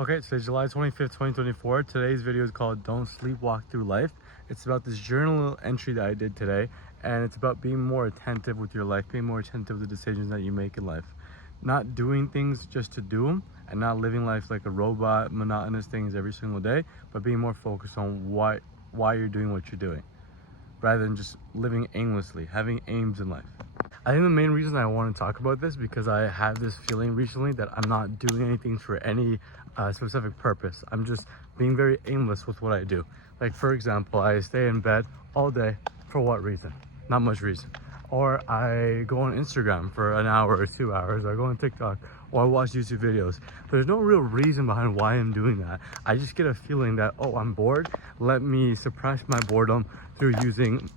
Okay, so July 25th, 2024. Today's video is called Don't Sleepwalk Through Life. It's about this journal entry that I did today, and it's about being more attentive with your life, being more attentive to the decisions that you make in life. Not doing things just to do them, and not living life like a robot, monotonous things every single day, but being more focused on why you're doing what you're doing, rather than just living aimlessly, having aims in life. I think the main reason I want to talk about this because I have this feeling recently that I'm not doing anything for any specific purpose. I'm just being very aimless with what I do. Like, for example, I stay in bed all day. For what reason? Not much reason. Or I go on Instagram for an hour or 2 hours, or I go on TikTok, or I watch YouTube videos. There's no real reason behind why I'm doing that. I just get a feeling that, oh, I'm bored. Let me suppress my boredom through using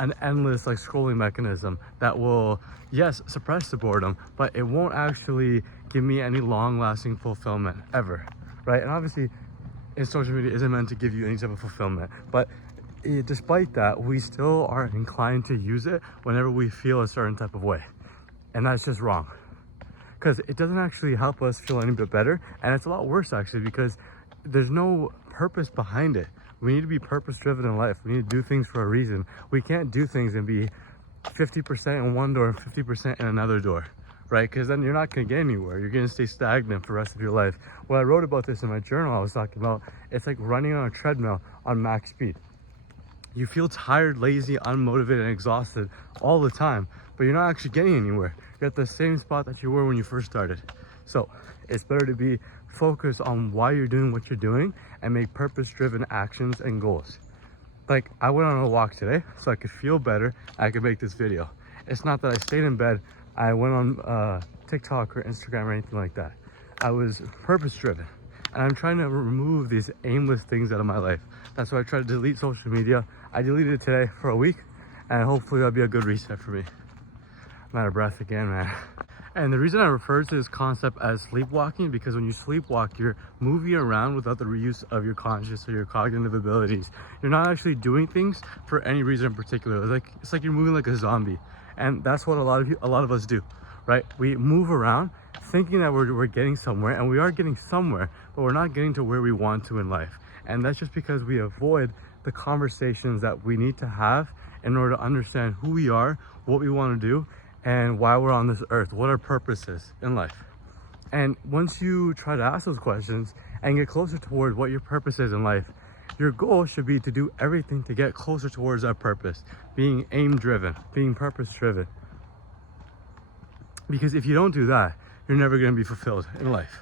an endless scrolling mechanism that will, yes, suppress the boredom, but it won't actually give me any long-lasting fulfillment ever, right? And obviously social media isn't meant to give you any type of fulfillment, but despite that, we still are inclined to use it whenever we feel a certain type of way, and that's just wrong, because it doesn't actually help us feel any bit better, and it's a lot worse actually, because there's no purpose behind it. We need to be purpose driven in life. We need to do things for a reason. We can't do things and be 50% in one door and 50% in another door, right? Because then you're not going to get anywhere. You're going to stay stagnant for the rest of your life. When I wrote about this in my journal, I was talking about it's like running on a treadmill on max speed. You feel tired, lazy, unmotivated, and exhausted all the time, but you're not actually getting anywhere. You're at the same spot that you were when you first started. So it's better to be focused on why you're doing what you're doing and make purpose-driven actions and goals. Like, I went on a walk today so I could feel better. I could make this video. It's not that I stayed in bed. I went on TikTok or Instagram or anything like that. I was purpose-driven, and I'm trying to remove these aimless things out of my life. That's why I tried to delete social media. I deleted it today for a week, and hopefully that'll be a good reset for me. I'm out of breath again, man. And the reason I refer to this concept as sleepwalking, because when you sleepwalk, you're moving around without the reuse of your conscious or your cognitive abilities. You're not actually doing things for any reason in particular. It's like you're moving like a zombie, and that's what a lot of us do, right? We move around thinking that we're getting somewhere, and we are getting somewhere, but we're not getting to where we want to in life. And that's just because we avoid the conversations that we need to have in order to understand who we are, what we want to do, and why we're on this earth, what our purpose is in life. And once you try to ask those questions and get closer toward what your purpose is in life, your goal should be to do everything to get closer towards that purpose, being aim driven, being purpose driven. Because if you don't do that, you're never going to be fulfilled in life.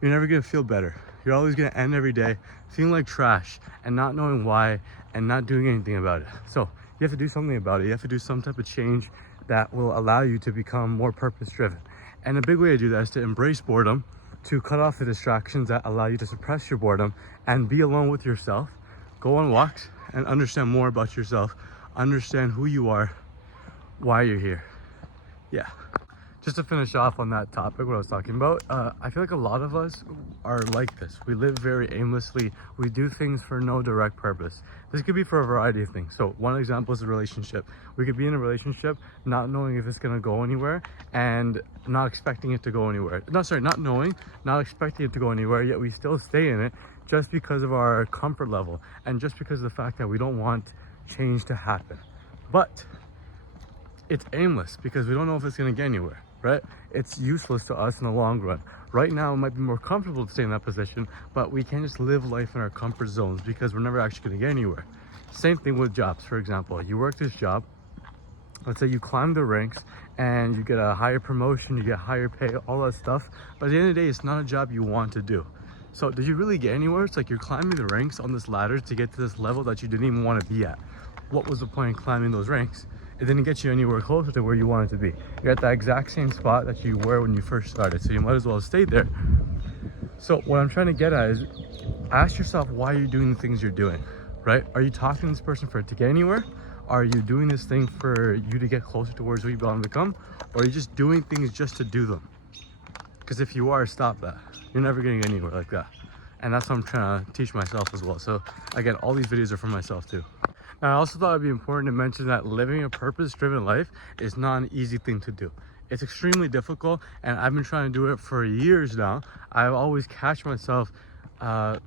You're never going to feel better. You're always going to end every day feeling like trash and not knowing why and not doing anything about it. So you have to do something about it. You have to do some type of change that will allow you to become more purpose driven. And a big way to do that is to embrace boredom, to cut off the distractions that allow you to suppress your boredom and be alone with yourself. Go on walks and understand more about yourself, understand who you are, why you're here. Yeah. Just to finish off on that topic, what I was talking about, I feel like a lot of us are like this. We live very aimlessly. We do things for no direct purpose. This could be for a variety of things. So one example is a relationship. We could be in a relationship not knowing if it's going to go anywhere and not expecting it to go anywhere. Not knowing, not expecting it to go anywhere, yet we still stay in it just because of our comfort level and just because of the fact that we don't want change to happen. But it's aimless because we don't know if it's going to get anywhere. Right? It's useless to us in the long run. Right now, it might be more comfortable to stay in that position, but we can't just live life in our comfort zones because we're never actually going to get anywhere. Same thing with jobs, for example. You work this job, let's say you climb the ranks and you get a higher promotion, you get higher pay, all that stuff. But at the end of the day, it's not a job you want to do. So did you really get anywhere? It's like you're climbing the ranks on this ladder to get to this level that you didn't even want to be at. What was the point in climbing those ranks? It didn't get you anywhere closer to where you wanted to be. You're at the exact same spot that you were when you first started, so you might as well have stayed there. So what I'm trying to get at is ask yourself why you're doing the things you're doing, right? Are you talking to this person to get anywhere? Are you doing this thing for you to get closer towards who you want to become? Or are you just doing things just to do them? Because if you are, stop that. You're never getting anywhere like that. And that's what I'm trying to teach myself as well. So again, all these videos are for myself too. Now, I also thought it'd be important to mention that living a purpose-driven life is not an easy thing to do. It's extremely difficult, and I've been trying to do it for years now. I've always catch myself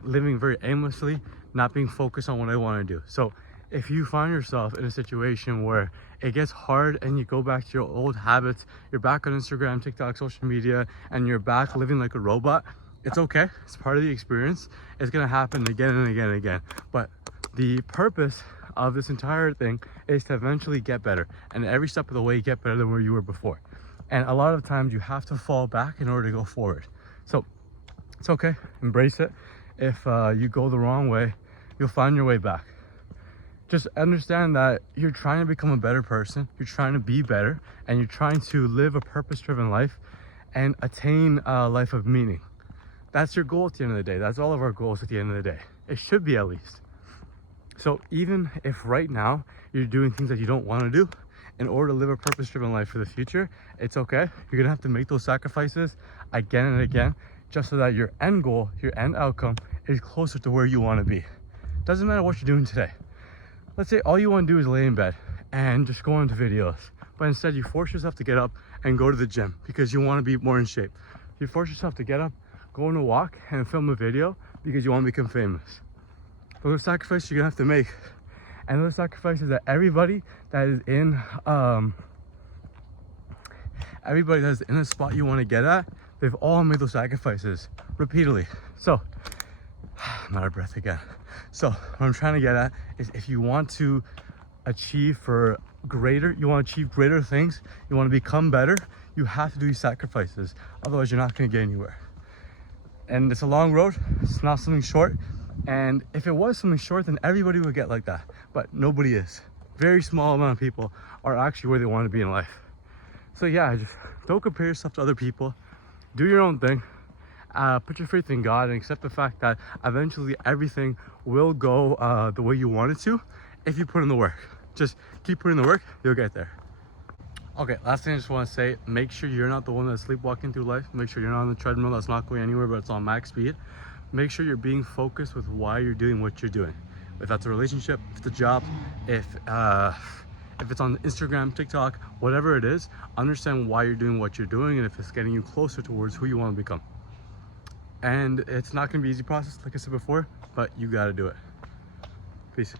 living very aimlessly, not being focused on what I want to do. So if you find yourself in a situation where it gets hard and you go back to your old habits, you're back on Instagram, TikTok, social media, and you're back living like a robot, it's okay. It's part of the experience. It's gonna happen again and again and again. But the purpose of this entire thing is to eventually get better, and every step of the way get better than where you were before. And a lot of times you have to fall back in order to go forward. So it's okay, embrace it. If you go the wrong way, you'll find your way back. Just understand that you're trying to become a better person, you're trying to be better, and you're trying to live a purpose-driven life and attain a life of meaning. That's your goal at the end of the day. That's all of our goals at the end of the day. It should be, at least. So even if right now you're doing things that you don't want to do, in order to live a purpose-driven life for the future, it's okay. You're gonna have to make those sacrifices again and again, just so that your end goal, your end outcome, is closer to where you want to be. Doesn't matter what you're doing today. Let's say all you want to do is lay in bed and just go into videos, but instead you force yourself to get up and go to the gym because you want to be more in shape. You force yourself to get up, go on a walk, and film a video because you want to become famous. Those sacrifices you're gonna have to make, and those sacrifices that everybody that is in a spot you want to get at, they've all made those sacrifices repeatedly. So I'm out of breath again. So what I'm trying to get at is, if you want to achieve greater things, you want to become better, you have to do these sacrifices. Otherwise you're not going to get anywhere. And it's a long road. It's not something short. And if it was something short, then everybody would get like that. But nobody is. Very small amount of people are actually where they want to be in life. So yeah, just don't compare yourself to other people. Do your own thing. Put your faith in God and accept the fact that eventually everything will go the way you want it to if you put in the work. Just keep putting the work, you'll get there. Okay, last thing I just want to say, make sure you're not the one that's sleepwalking through life. Make sure you're not on the treadmill that's not going anywhere, but it's on max speed. Make sure you're being focused with why you're doing what you're doing. If that's a relationship, if it's a job, if it's on Instagram, TikTok, whatever it is, understand why you're doing what you're doing and if it's getting you closer towards who you want to become. And it's not going to be an easy process, like I said before, but you got to do it. Peace.